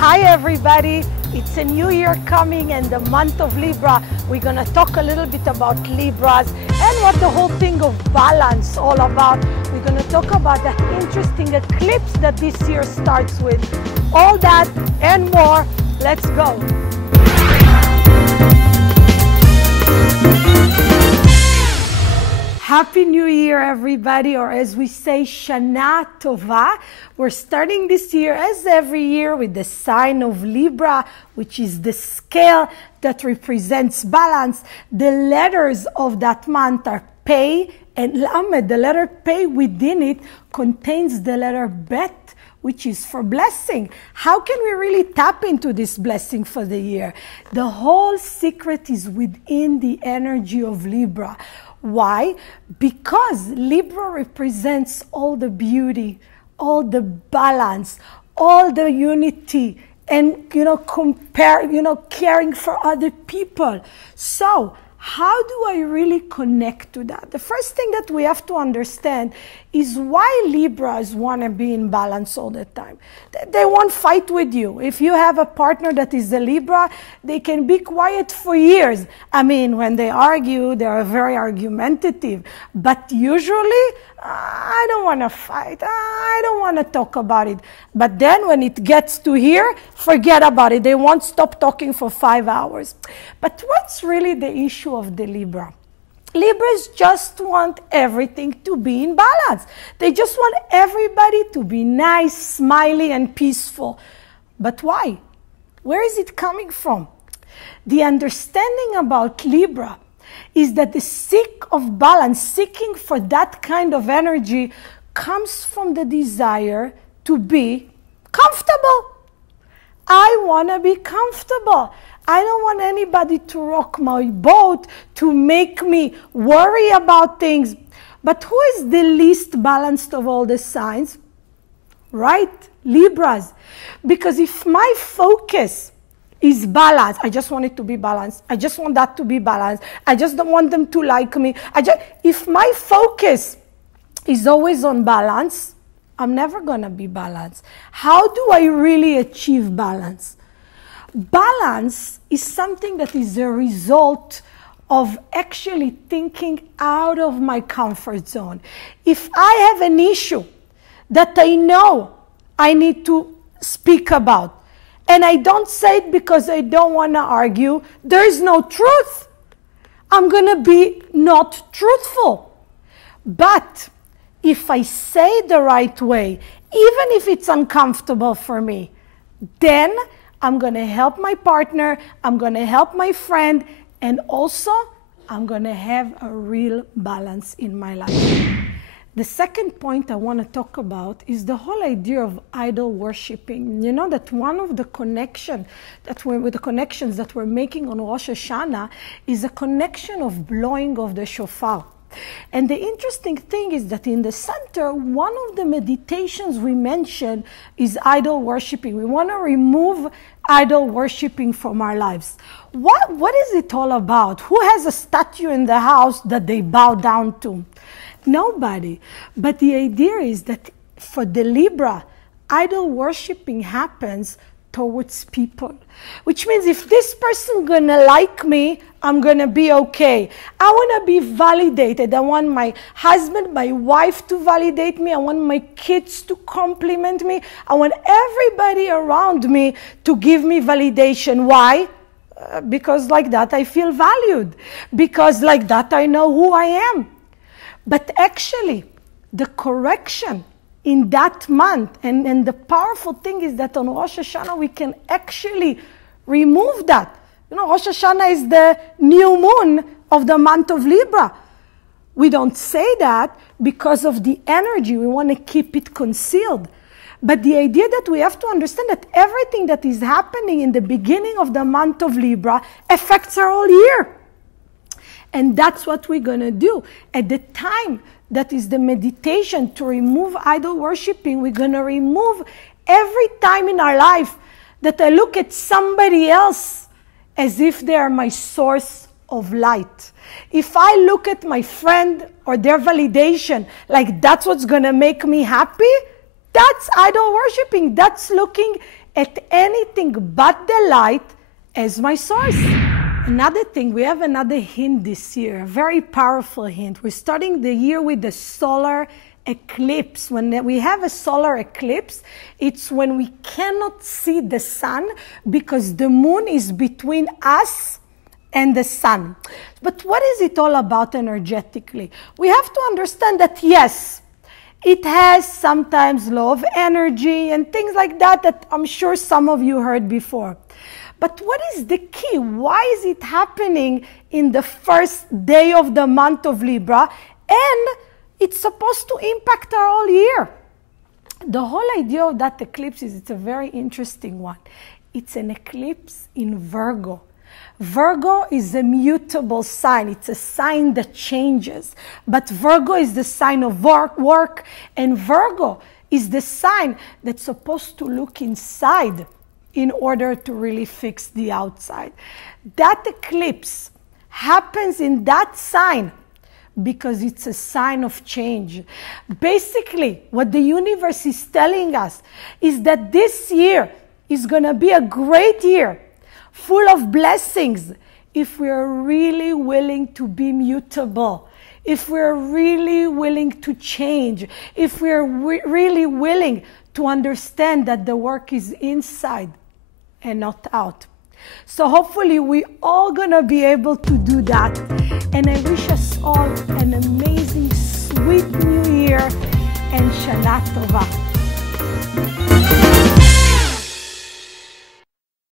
Hi everybody, it's a new year coming and the month of Libra. We're going to talk a little bit about Libras and what the whole thing of balance all about. We're going to talk about that interesting eclipse that this year starts with. All that and more, let's go. Happy New Year, everybody, or as we say, Shana Tova. We're starting this year, as every year, with the sign of Libra, which is the scale that represents balance. The letters of that month are Pei and Lamed. The letter Pei within it contains the letter Bet, which is for blessing. How can we really tap into this blessing for the year? The whole secret is within the energy of Libra. Why? Because Libra represents all the beauty, all the balance, all the unity, and caring for other people. So how do I really connect to that? The first thing that we have to understand is why Libras want to be in balance all the time. They won't fight with you. If you have a partner that is a Libra, they can be quiet for years. I mean, when they argue, they are very argumentative. But usually, I don't want to fight. I don't want to talk about it. But then when it gets to here, forget about it. They won't stop talking for 5 hours. But what's really the issue of the Libra? Libras just want everything to be in balance. They just want everybody to be nice, smiley, and peaceful. But why? Where is it coming from? The understanding about Libra is that the seek of balance, seeking for that kind of energy, comes from the desire to be comfortable. I want to be comfortable. I don't want anybody to rock my boat, to make me worry about things. But who is the least balanced of all the signs? Right? Libras. Because if my focus is balance, I just want it to be balanced. I just want that to be balanced. I just don't want them to like me. If my focus is always on balance, I'm never going to be balanced. How do I really achieve balance? Balance is something that is a result of actually thinking out of my comfort zone. If I have an issue that I know I need to speak about, and I don't say it because I don't want to argue, there is no truth. I'm going to be not truthful. But if I say it the right way, even if it's uncomfortable for me, then I'm going to help my partner, I'm going to help my friend, and also I'm going to have a real balance in my life. The second point I want to talk about is the whole idea of idol worshiping. You know that one of the connections that we're making on Rosh Hashanah is a connection of blowing of the shofar. And the interesting thing is that in the center, one of the meditations we mentioned is idol worshiping. We want to remove idol worshiping from our lives. What is it all about? Who has a statue in the house that they bow down to? Nobody. But the idea is that for the Libra, idol worshiping happens towards people, which means if this person gonna like me, I'm gonna be okay. I want to be validated. I want my husband, my wife to validate me. I want my kids to compliment me. I want everybody around me to give me validation. Why? Because like that I feel valued. Because like that I know who I am. But actually, the correction in that month, and the powerful thing is that on Rosh Hashanah we can actually remove that. You know, Rosh Hashanah is the new moon of the month of Libra. We don't say that because of the energy. We want to keep it concealed. But the idea that we have to understand that everything that is happening in the beginning of the month of Libra affects our whole year. And that's what we're going to do. At the time that is the meditation to remove idol worshiping, we're going to remove every time in our life that I look at somebody else as if they are my source of light. If I look at my friend or their validation like that's what's going to make me happy, that's idol worshiping. That's looking at anything but the light as my source. Another thing, we have another hint this year, a very powerful hint. We're starting the year with the solar eclipse. When we have a solar eclipse, it's when we cannot see the sun because the moon is between us and the sun. But what is it all about energetically? We have to understand that, yes, it has sometimes law of energy and things like that that I'm sure some of you heard before. But what is the key? Why is it happening in the first day of the month of Libra? And it's supposed to impact our whole year. The whole idea of that eclipse is it's a very interesting one. It's an eclipse in Virgo. Virgo is a mutable sign. It's a sign that changes. But Virgo is the sign of work, and Virgo is the sign that's supposed to look inside in order to really fix the outside. That eclipse happens in that sign because it's a sign of change. Basically, what the universe is telling us is that this year is going to be a great year, full of blessings, if we are really willing to be mutable, if we're really willing to change, if we're really willing to understand that the work is inside and not out. So hopefully we all gonna be able to do that. And I wish us all an amazing, sweet new year and Shana Tova.